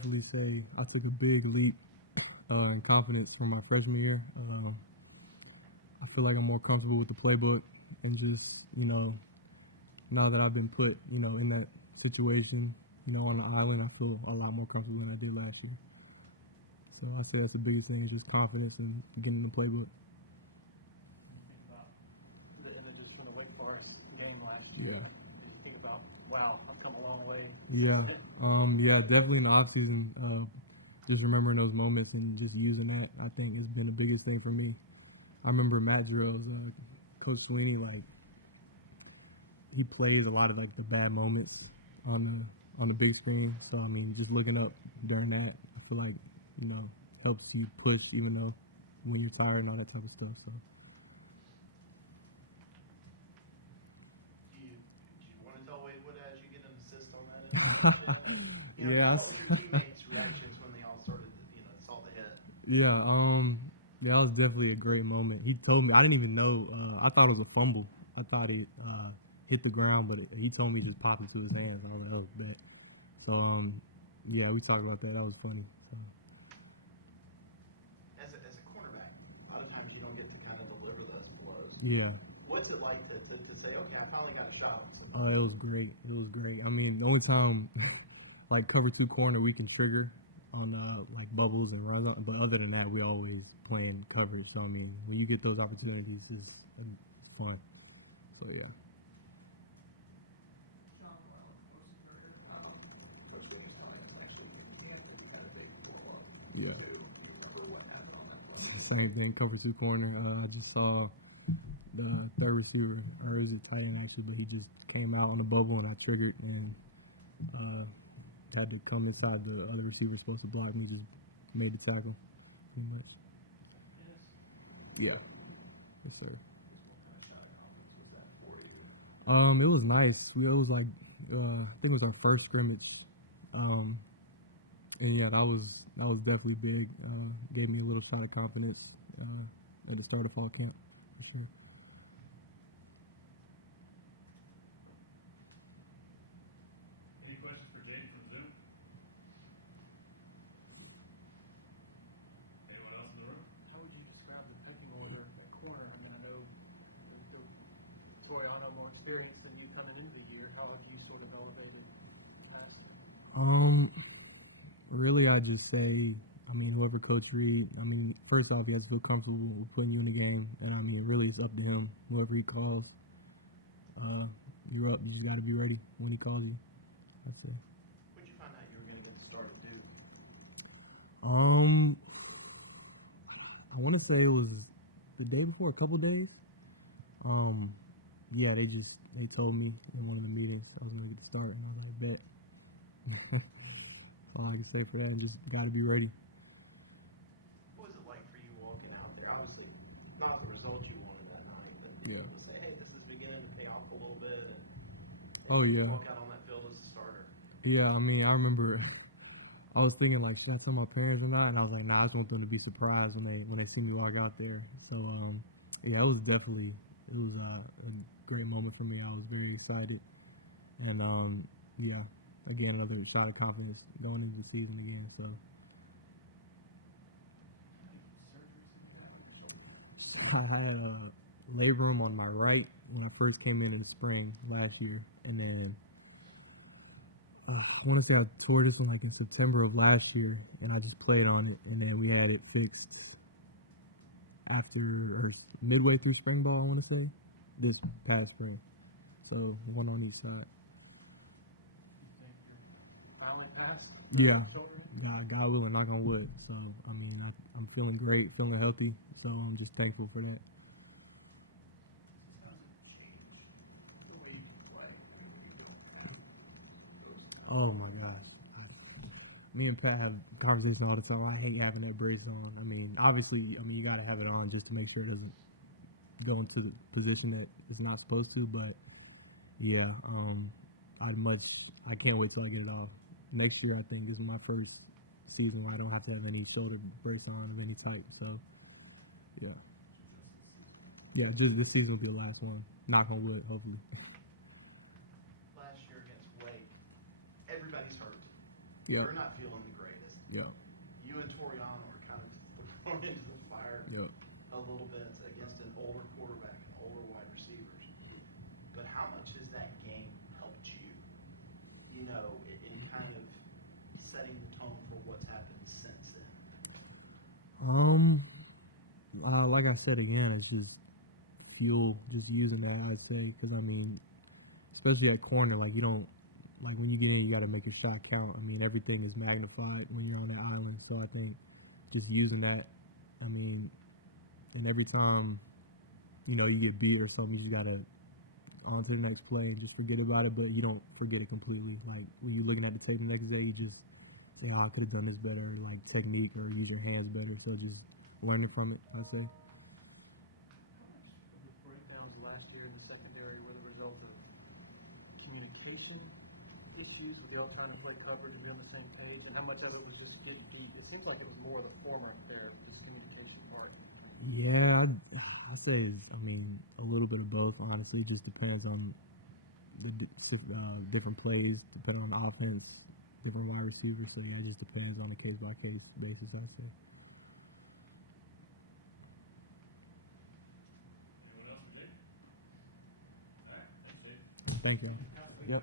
definitely say I took a big leap in confidence from my freshman year. I feel like I'm more comfortable with the playbook and just, now that I've been put, in that situation, on the island, I feel a lot more comfortable than I did last year. So I say that's the biggest thing, is just confidence and getting the playbook. Think about the images from the Wake Forest game last year. Yeah. You think about, wow, I've come a long way. Yeah, definitely in the off season, just remembering those moments and just using that, I think has been the biggest thing for me. I remember Matt Drills, Coach Sweeney, like, he plays a lot of like the bad moments on the big screen. So I mean, just looking up during that, I feel like helps you push even though when you're tired and all that type of stuff. So. Do you want to tell Wade Woodaz you get an assist on that interception? Yeah. What was your teammates' reactions when they all started, saw the hit? Yeah, that was definitely a great moment. He told me, I didn't even know, I thought it was a fumble. I thought it hit the ground, but he told me to just pop it to his hands. I was like, oh, that. So, yeah, we talked about that. That was funny. So. As a cornerback, a lot of times you don't get to kind of deliver those blows. Yeah. What's it like to say, okay, I finally got a shot? Oh, it was great. It was great. I mean, the only time, like, cover 2 corner, we can trigger on, like, bubbles and runs. But other than that, we always playing coverage. So, I mean, when you get those opportunities, it's fun. So, yeah. Yeah. Same thing, cover 2 corner. I just saw the third receiver, or is it tight end actually, but he just came out on the bubble and I triggered and had to come inside the other receiver supposed to block me, just made the tackle. Yeah. Yes, sir. It was nice. It was like I think it was our first scrimmage. And yeah, that was definitely big. Gave me a little shot of confidence at the start of fall camp. For sure. Any questions for Jeadyn from Zoom? Anyone else in the room? How would you describe the pecking order at that corner? I mean, I know Troy, I know more experience than you coming into the year. How have you sort of elevated past that? Really, I just say, I mean, whoever Coach Reed, I mean, first off, he has to feel comfortable with putting you in the game, and I mean, really, it's up to him. Whoever he calls, you're up. You just got to be ready when he calls you. That's it. When did you find out you were going to get the start at Duke? I want to say it was the day before, a couple days. Yeah, they told me in one of the meetings I was going to get the start, and I was like, bet. All I can say for that, just got to be ready. What was it like for you walking out there? Obviously, not the result you wanted that night, but Yeah. people say, hey, this is beginning to pay off a little bit. And Oh, yeah. walk out on that field as a starter. Yeah, I mean, I remember I was thinking, like, should I tell my parents or not? And I was like, nah, I just want them to be surprised when they see me walk out there. So, yeah, it was a great moment for me. I was very excited. And, yeah, again, another shot of confidence going into the season again. So, I had a labrum on my right when I first came in the spring last year. And then I want to say I tore this one like in September of last year, and I just played on it, and then we had it fixed midway through spring ball, I want to say, this past spring. So one on each side. You think you're finally past? Yeah. God willing, knock on wood. So, I mean, I'm feeling great, feeling healthy, so I'm just thankful for that. Oh my gosh. Me and Pat have conversations all the time. I hate having that brace on. I mean, obviously, you got to have it on just to make sure it doesn't go into the position that it's not supposed to. But yeah, I can't wait till I get it off. Next year, I think this is my first season where I don't have to have any shoulder brace on of any type. So yeah, just this season will be the last one. Knock on wood, hopefully. Last year against Wake, everybody's hurt. Yeah. You're not feeling great. Yeah. You and Toriano are kind of thrown into the fire Yeah. a little bit against an older quarterback and older wide receivers. But how much has that game helped you, you know, in kind of setting the tone for what's happened since then? Like I said again, it's just fuel, just using that, I'd say, because I mean, especially at corner, like you don't, like when you get in, you got to make the shot count. I mean, everything is magnified when you're on that island. So I think just using that, I mean, and every time, you know, you get beat or something, you just got to on to the next play and just forget about it, but you don't forget it completely. Like when you're looking at the tape the next day, you just say, oh, I could have done this better, like technique or use your hands better. So just learning from it, I'd say. The breakdowns last year in the secondary were the result of communication issues with y'all trying to play coverage and be on the same page, and how much of it was just getting beat? It seems like it was more of the former there, this communication part. Yeah, I say, I mean, a little bit of both, honestly. It just depends on the different plays, depending on the offense, different wide receivers. So, yeah, it just depends on a case-by-case basis, I'd say. Anyone else for Dave? All right, thanks, Dave. Thank you. Yep.